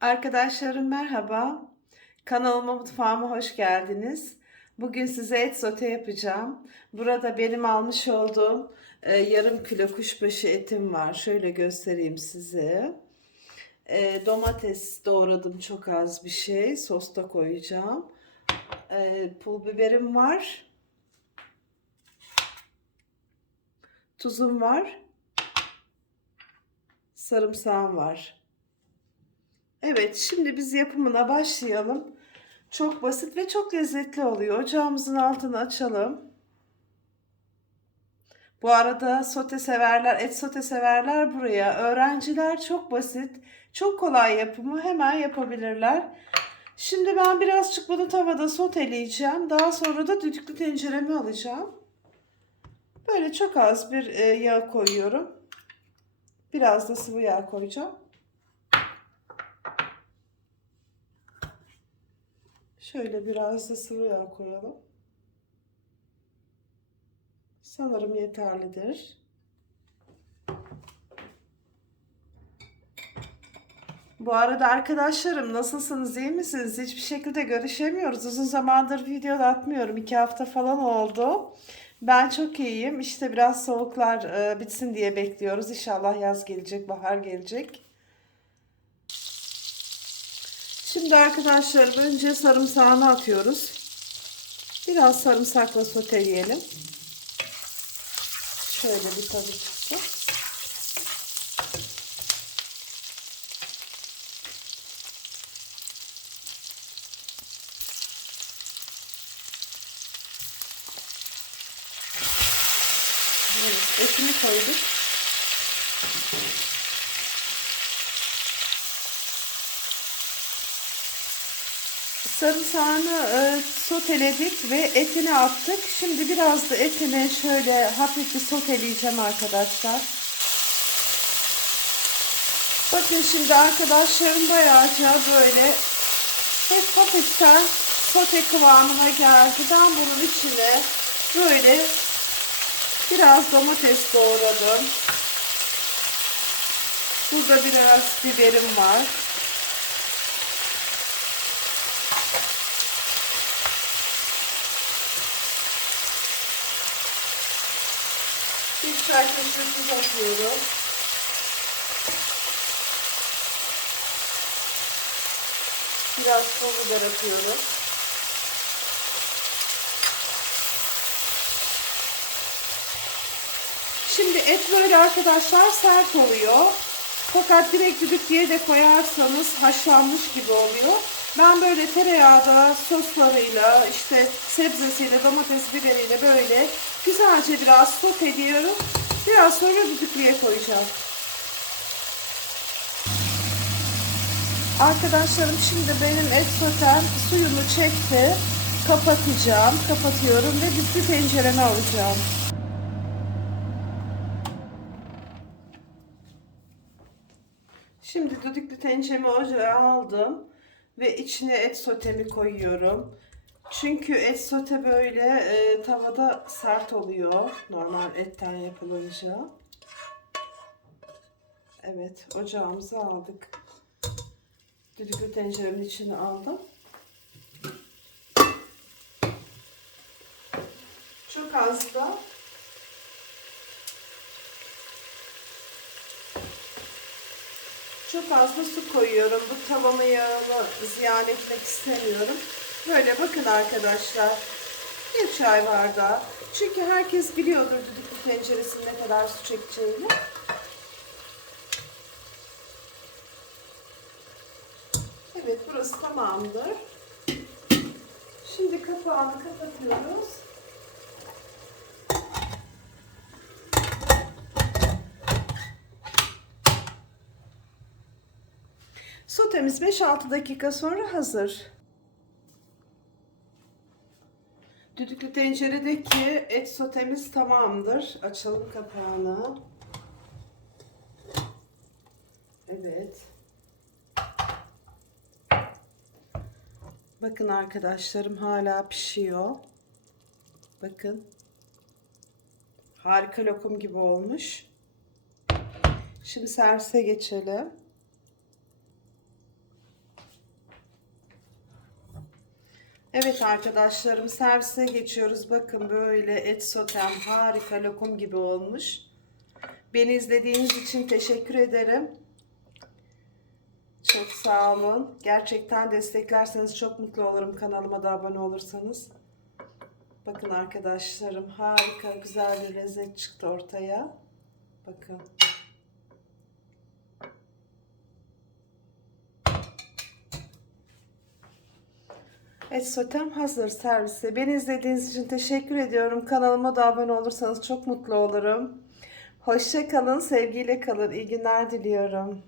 Arkadaşlarım merhaba. Kanalıma mutfağıma hoş geldiniz. Bugün size et sote yapacağım. Burada benim almış olduğum e, yarım kilo kuşbaşı etim var. Şöyle göstereyim size. E, domates doğradım çok az bir şey. Sosta koyacağım. E, pul biberim var. Tuzum var. Sarımsağım var. Evet, şimdi biz yapımına başlayalım. Çok basit ve çok lezzetli oluyor. Ocağımızın altını açalım. Bu arada sote severler, et sote severler buraya. Öğrenciler çok basit, çok kolay yapımı hemen yapabilirler. Şimdi ben birazcık bunu tavada soteleyeceğim. Daha sonra da düdüklü tencereme alacağım. Böyle çok az bir e, yağ koyuyorum. Biraz da sıvı yağ koyacağım. Şöyle biraz da sıvı yağ koyalım. Sanırım yeterlidir. Bu arada arkadaşlarım nasılsınız iyi misiniz? Hiçbir şekilde görüşemiyoruz. Uzun zamandır video atmıyorum. iki hafta falan oldu. Ben çok iyiyim. İşte biraz soğuklar e, bitsin diye bekliyoruz. İnşallah yaz gelecek, bahar gelecek. Şimdi arkadaşlar önce sarımsağını atıyoruz. Biraz sarımsakla soteleyelim. Şöyle bir tadı çıksın. Evet, etini koyduk. Sarımsağını e, soteledik ve etini attık. Şimdi biraz da etini şöyle hafif bir soteleyeceğim arkadaşlar. Bakın şimdi arkadaşlarım bayağıca böyle hep hafiften sote kıvamına geldi. Ben bunun içine böyle biraz domates doğradım. Burada biraz biberim var. Çay kaşığı atıyorum. Biraz pul biber atıyorum. Şimdi et böyle arkadaşlar sert oluyor. Fakat direkt düdüklüye de koyarsanız haşlanmış gibi oluyor. Ben böyle tereyağda soslarıyla işte sebzesiyle domates biberiyle böyle güzelce biraz soteliyorum. Biraz sonra düdüklüye koyacağım. Arkadaşlarım şimdi benim et sotem suyunu çekti. Kapatacağım. Kapatıyorum ve düdüklü tencereme alacağım. Şimdi düdüklü tenceremi ocağa aldım ve içine et sotemi koyuyorum. Çünkü et sote böyle e, tavada sert oluyor normal etten yapılınca. Evet ocağımızı aldık. Düdüklü tenceremin içine aldım. Çok az da Çok az da su koyuyorum. Bu tavamı yağını ziyan etmek istemiyorum. Böyle bakın arkadaşlar. Bir çay bardağı. Çünkü herkes biliyordur düdüklü tenceresinin ne kadar su çekeceğini. Evet burası tamamdır. Şimdi kapağını kapatıyoruz. Sotemiz 5-6 dakika sonra hazır. Düdüklü tenceredeki et sotemiz tamamdır. Açalım kapağını. Evet. Bakın arkadaşlarım hala pişiyor. Bakın. Harika lokum gibi olmuş. Şimdi servise geçelim. Evet arkadaşlarım servise geçiyoruz. Bakın böyle et sotem harika lokum gibi olmuş. Beni izlediğiniz için teşekkür ederim. Çok sağ olun. Gerçekten desteklerseniz çok mutlu olurum kanalıma da abone olursanız. Bakın arkadaşlarım harika güzel bir lezzet çıktı ortaya. Bakın. Et sotem hazır servise. Beni izlediğiniz için teşekkür ediyorum. Kanalıma da abone olursanız çok mutlu olurum. Hoşça kalın, sevgiyle kalın. İyi günler diliyorum.